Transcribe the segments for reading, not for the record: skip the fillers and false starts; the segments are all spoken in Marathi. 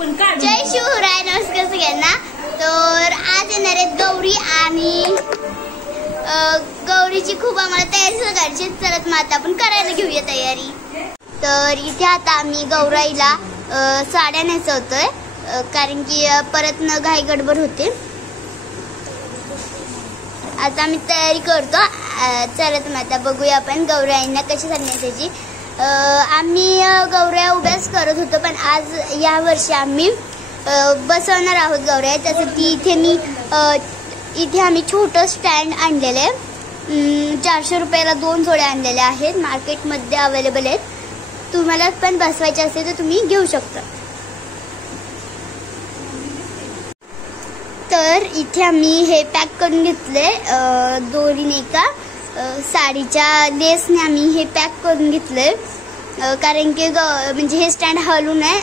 जय शिवराय, नमस्कार सगळ्यांना। तर आज येणार आहेत गौरी आणि गौरीची खूप आम्हाला तयारी करायची, तर आता आपण करायला घेऊया तयारी। तर इथे आता आम्ही गौराईला साड्या नेसवतोय, कारण की परत न घाई गडबड होते। आता आम्ही तयारी करतो। चला तर आता बघूया आपण गौराईंना कशी साडी नेसायची। आम्ही गौऱ्या उभ्याच करत होतो, पण आज या वर्षी आम्ही बसवणार आहोत गौऱ्या। तसं ती इथे आम्ही छोटं स्टँड आणलेलं आहे। 400 रुपयाला 2 जोड्या आणलेल्या आहेत, मार्केटमध्ये अवेलेबल आहेत। तुम्हाला पण बसवायचे असेल तर तुम्ही घेऊ शकता। तर इथे आम्ही हे पॅक करून घेतले दोरीने का साडीच्या लेसने आम्ही हे पॅक करून घेतले, कारण की म्हणजे हे स्टँड हलू नये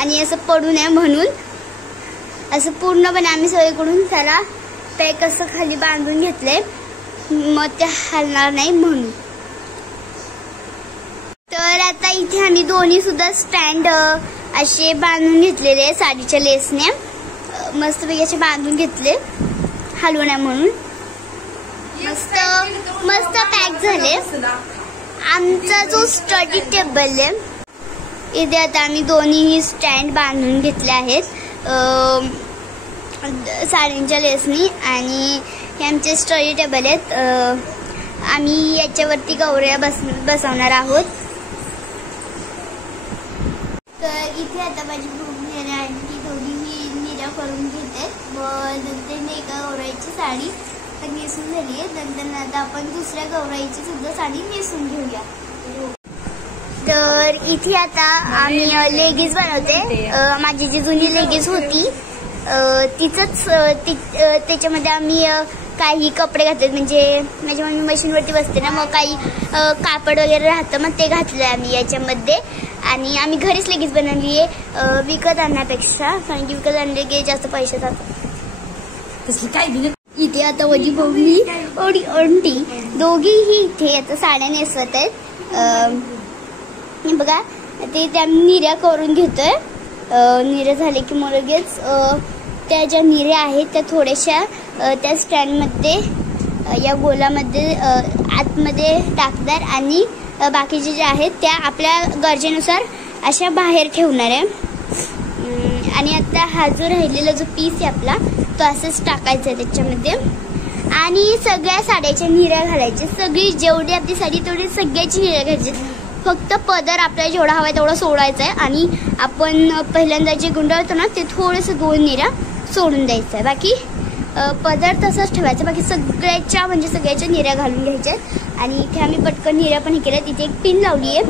आणि असं पडू नये म्हणून असं पूर्णपणे आम्ही सगळीकडून त्याला पॅक असं खाली बांधून घेतले, मग ते हलणार नाही म्हणून। तर आता इथे आम्ही दोन्ही सुद्धा स्टँड असे बांधून घेतलेले साडीच्या लेसने, मस्तपैकी असे बांधून घेतले हलू नये म्हणून। मस्त पॅक झाले। आमचा जो स्टडी टेबल आहे इथे आता आम्ही दोन्ही स्टँड बांधून घेतले आहेत साडींच्या लेसनी, आणि हे आमचे स्टडी टेबल आहेत। आम्ही याच्यावरती गौऱ्या बसवणार आहोत। तर इथे आता माझी ग्रुप नेल्या आणि ती दोघीही निऱ्या करून घेते, व नंतर एका गौराईची साडी नेसून झाली आहे। नंतर आता आपण दुसऱ्या गौराईची सुद्धा साडी नेसून घेऊया। तर इथे आता आम्ही लेगीज बनवते। माझी जी जुनी लेगीज होती तिचंच त्याच्यामध्ये आम्ही काही कपडे घातले, म्हणजे माझी मम्मी मशीनवरती बसते ना, मग काही कापड वगैरे राहतं, मग ते घातलं आम्ही याच्यामध्ये। आणि आम्ही घरीच लेगीज बनवली आहे विकत आणण्यापेक्षा, कारण की विकत आणले की जास्त पैसे जातात। इथे आता माझी मम्मी आणि आंटी दोघीही इथे आता साड्या नेसवत आहेत। बघा ते त्या निऱ्या करून घेतोय। निऱ्या झाले की मग लगेच त्या ज्या निऱ्या आहेत त्या थोड्याशा त्या स्टँडमध्ये या गोलामध्ये आतमध्ये टाकणार, आणि बाकीचे जे आहेत त्या आपल्या गरजेनुसार अशा बाहेर ठेवणार आहे। आणि आता हा जो राहिलेला जो पीस आहे आपला तो असंच टाकायचा आहे त्याच्यामध्ये, आणि सगळ्या साड्याच्या निऱ्या घालायच्या। सगळी जेवढी आपली साडी तेवढी सगळ्याची निऱ्या घ्यायची, फक्त पदर आपल्याला जेवढा हवा तेवढा सोडायचा आहे, आणि आपण पहिल्यांदा जे गुंडाळतो ना ते थोडंसं 2 निऱ्या सोडून द्यायचं आहे। बाकी पदर तसंच ठेवायचं, बाकी सगळ्याच्या निऱ्या घालून घ्यायच्या। आणि इथे आम्ही पटकन निऱ्या पण हे केल्या। तिथे एक पिन लावली आहे,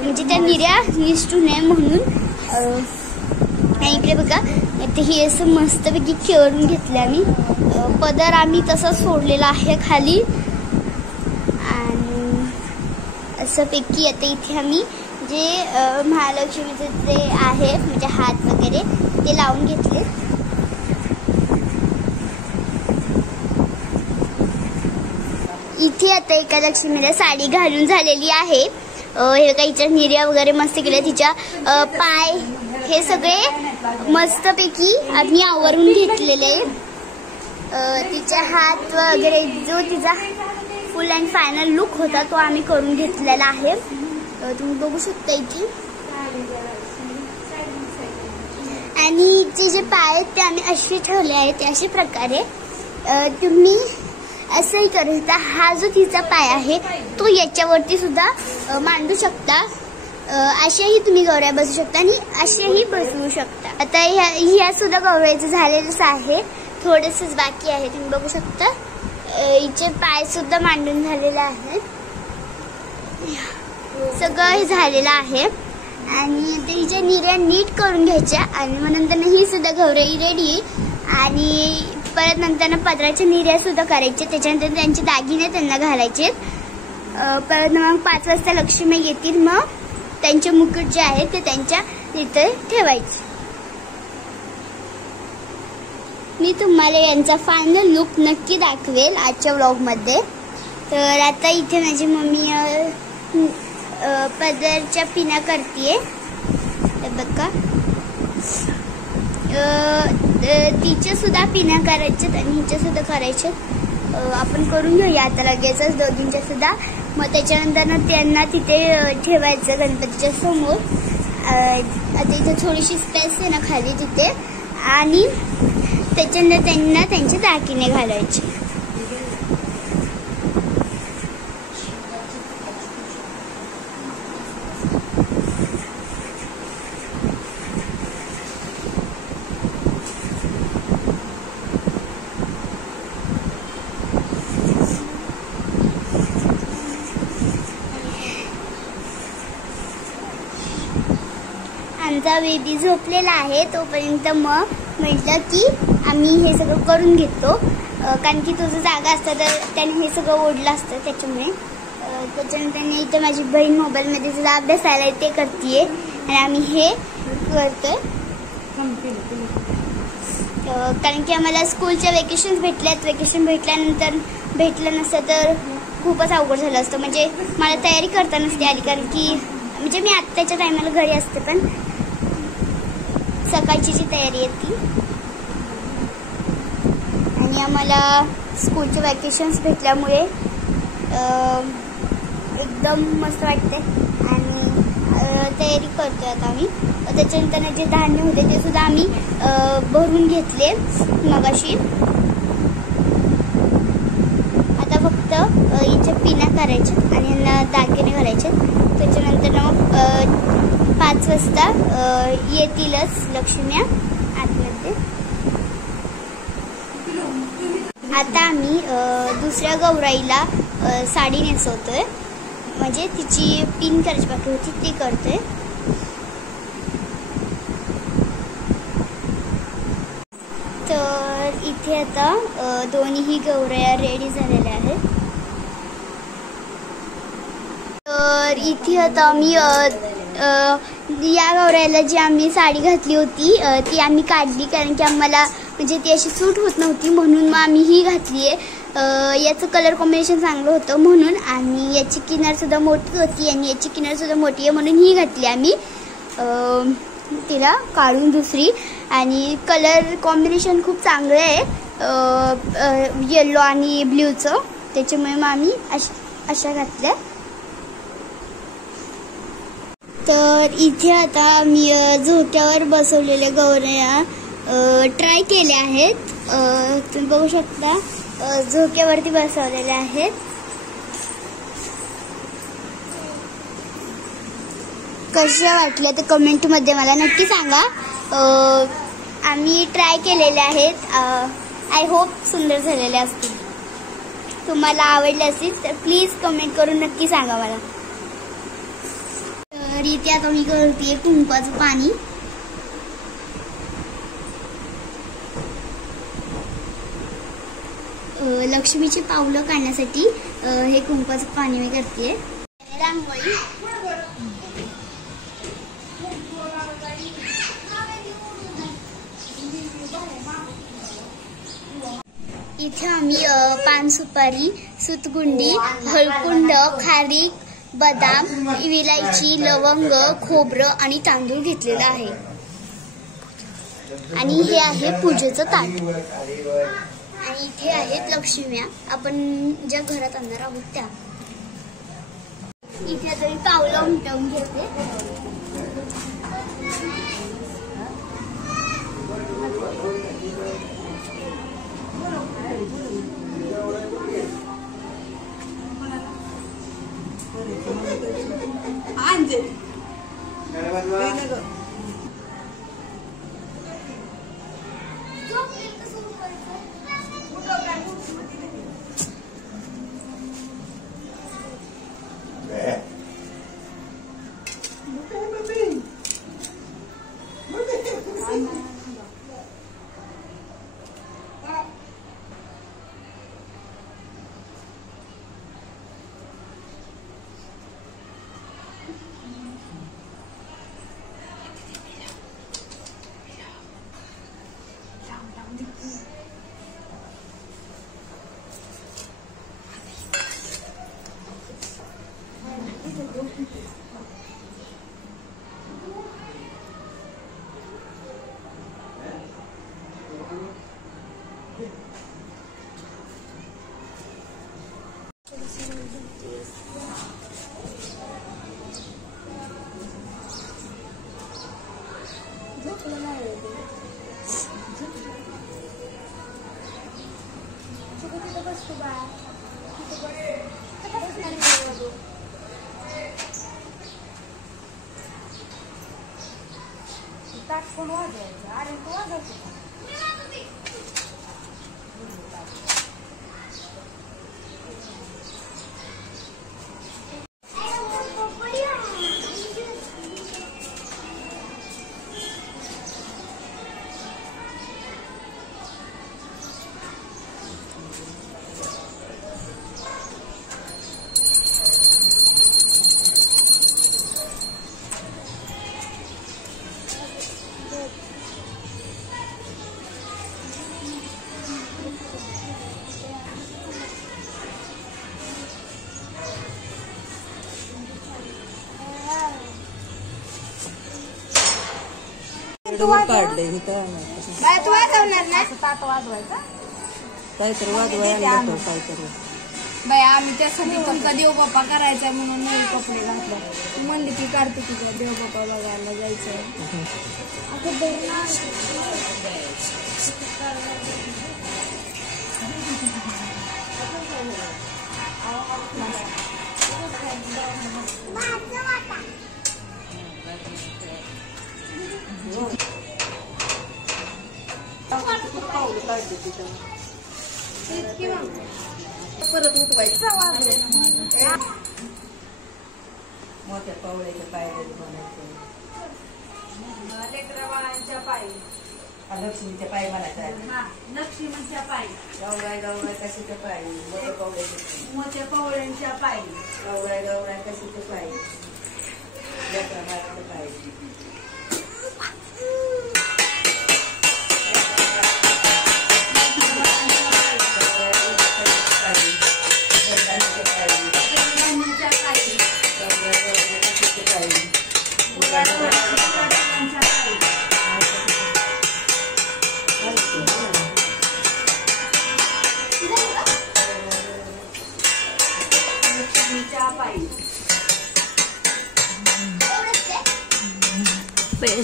म्हणजे त्या निऱ्या निसटू नये म्हणून। आणि इकडे बघा इथे ही असं मस्तपैकी खेळून घेतले आम्ही। पदर आम्ही तसा सोडलेला आहे खाली, आणि असं पैकी आता इथे आम्ही जे महालक्ष्मीचं जे आहे म्हणजे हात वगैरे ते लावून घेतले। इथे आता एका लक्ष्मीला साडी घालून झालेली आहे। हे काहीच्या निऱ्या वगैरे मस्त केल्या, तिच्या पाय हे सगळे मस्तपैकी आम्ही आवरून घेतलेले। तिचा हात वगैरे जो तिचा फुल अँड फायनल लुक होता तो आम्ही करून घेतलेला आहे, तुम्ही बघू शकता इथे। आणि जे जे पाय आहेत ते आम्ही असे ठेवले आहेत अशा प्रकारे। तुम्ही असंही करू शकता, हा जो तिचा पाय आहे तो याच्यावरती सुद्धा मांडू शकता। अशाही तुम्ही गौऱ्या बसू शकता आणि असेही बसवू शकता। आता ह्या सुद्धा गौऱ्याचं झालेलंच आहे, थोडंसंच बाकी आहे, तुम्ही बघू शकता। हिचे पाय सुद्धा मांडून झालेले आहेत, सगळं हे झालेलं आहे। आणि हिच्या निऱ्या नीट करून घ्यायच्या, आणि मग नंतर ही सुद्धा गौराई रेडी। आणि परत नंतर पदराच्या निऱ्या सुद्धा करायच्या, त्याच्यानंतर त्यांचे दागिने त्यांना घालायचे। परत मग 5 वाजता लक्ष्मी येतील, मग त्यांचे मुकुट जे आहेत ते त्यांच्या तिथे ठेवायचे। मी तुम्हाला यांचा फायनल लुक नक्की दाखवेल आजच्या व्लॉगमध्ये। तर आता इथे माझी मम्मी पदरच्या पिना करतीये, बघा तिच्या सुद्धा पिण्या करायच्यात आणि हिच्या सुद्धा करायच्यात. आपण करून घेऊया आता लगेचच दोघींच्या सुद्धा. मग त्याच्यानंतर त्यांना तिथे ठेवायचं गणपतीच्या समोर. आता इथे थोडीशी स्पेस आहे ना खाली तिथे, आणि त्याच्यानंतर त्यांना त्यांचे दागिने घालायचे. आमचा बेबी झोपलेला आहे तोपर्यंत मग म्हटलं की आम्ही हे सगळं करून घेतो, कारण की तुझं जागा असतं तर त्याने हे सगळं ओढलं असतं त्याच्यामुळे. त्याच्यानंतर इथं माझी बहीण मोबाईलमध्ये तुझा अभ्यास आलाय ते करते आणि आम्ही हे करतोय. कारण की आम्हाला स्कूलच्या वेकेशन भेटल्यात. वेकेशन भेटल्यानंतर भेटलं नसतं तर खूपच अवघड झालं असतं. म्हणजे मला तयारी करता नसते आली, कारण की म्हणजे मी आत्ताच्या टायमाला घरी असते पण सकाळची जी तयारी आहे ती. आणि आम्हाला स्कूलचे वॅकेशन्स भेटल्यामुळे एकदम मस्त वाटते आणि तयारी करतोय आता आम्ही. त्याच्यानंतर जे धान्य होते ते सुद्धा आम्ही भरून घेतले मगाशी. आता फक्त इथे पिण्या करायच्या आणि यांना दागिने घालायचे. त्याच्यानंतर मग 5 वाजता येतीलच लक्ष्म्या आतमध्ये. आता आम्ही दुसऱ्या गौराईला साडी नेसवतोय, म्हणजे तिची पिन करायची बाकी होती ती करतोय. तर इथे आता दोन्हीही गौराया रेडी झालेल्या आहेत. तर इथे आता आम्ही या गौराईला जी आम्ही साडी घातली होती ती आम्ही काढली, कारण की आम्हाला म्हणजे ती अशी सूट होत नव्हती म्हणून मग आम्ही ही घातली आहे. याचं कलर कॉम्बिनेशन चांगलं होतं म्हणून, आणि याची किनारसुद्धा मोठी होती आणि याची किनारसुद्धा मोठी आहे म्हणून ही घातली आम्ही तिला काढून दुसरी. आणि कलर कॉम्बिनेशन खूप चांगलं आहे येलो आणि ब्ल्यूचं, त्याच्यामुळे मग आम्ही अशा घातल्या. तर इथे आता मी झोक्यावर बसवलेल्या गौऱ्या ट्राय केल्या आहेत. तुम्ही बघू शकता झोक्यावरती बसवलेल्या आहेत. कशा वाटल्या ते कमेंटमध्ये मला नक्की सांगा. आम्ही ट्राय केलेल्या आहेत. आय होप सुंदर झालेल्या असतील. तुम्हाला आवडले असतील तर प्लीज कमेंट करून नक्की सांगा मला. तर इथे आता मी करते कुंकवाचं पाणी. लक्ष्मीची पावलं काढण्यासाठी हे कुंकवाचं पाणी मी करते. रांगोळी इथे आम्ही पान सुपारी, सुतगुंडी, हळकुंड, खारीक, बदाम, विलायची, लवंग, खोबरं आणि तांदूळ घेतलेला आहे. आणि हे आहे पूजेचं ताट. आणि इथे आहेत लक्ष्म्या आपण ज्या घरात आणणार आहोत त्या. इथे आता मी पावलं उमटवून घेते. ताट कोण वाजवायचं? अरे तू वाजवतो काढले हे काय तू वाजवणार ना? ताट वाजवायचा काहीतरी वाजवायला काहीतरी बाई आम्ही त्यासाठी तुमचा देव बाप्पा करायचा म्हणून नवीन कपडे घातले. तू म्हणली की कार्तिकीचा देव बाप्पा बघायला जायचंय. परत उठवायचं मोठ्या पावळ्याच्या पायऱ्या बनायचं. लेकरावांच्या पायी लक्ष्मीच्या पायी म्हणायचं. लक्ष्मीच्या पायी गौराय गौराय कशाच्या पायी मोठ्या पावळ्याच्या मोठ्या पावळ्यांच्या पायी गौराय गौराय कशाच्या पायी लेकरा बाळाच्या पायी.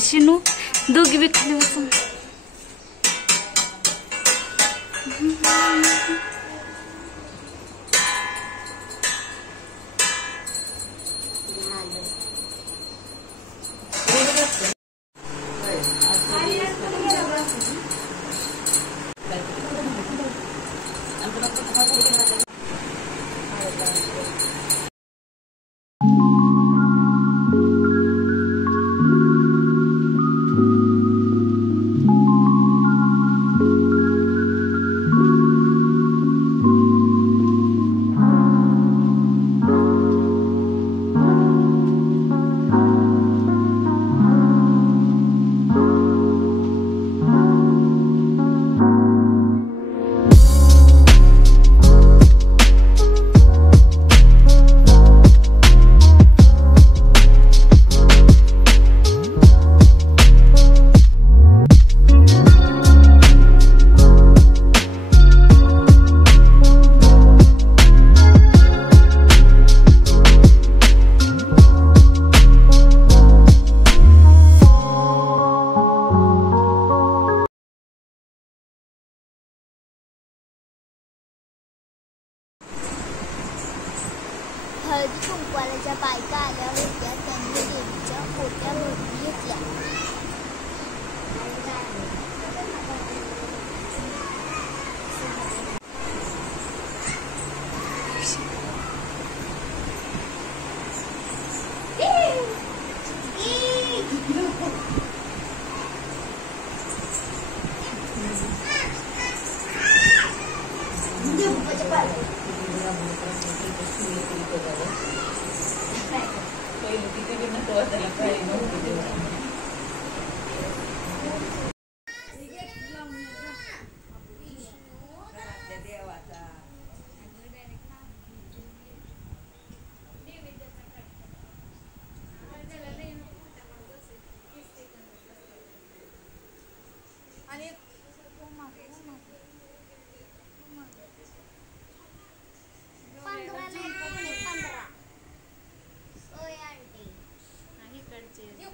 शिनू दोघी बी खाली बसून हळदी कुंकवाला बायका आल्या होत्या. त्यांनी देवीच्या ओट्या भरून घेतल्या.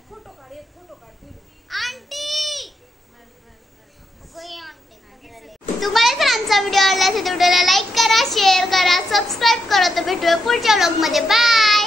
फोटो काढ, एक फोटो काढ. आंटी तुम्हाला जर आमचा व्हिडिओ आवडला असेल तर व्हिडिओला लाईक करा, शेअर करा, सबस्क्राईब करा. तर भेटूया पुढच्या व्लॉगमध्ये. बाय.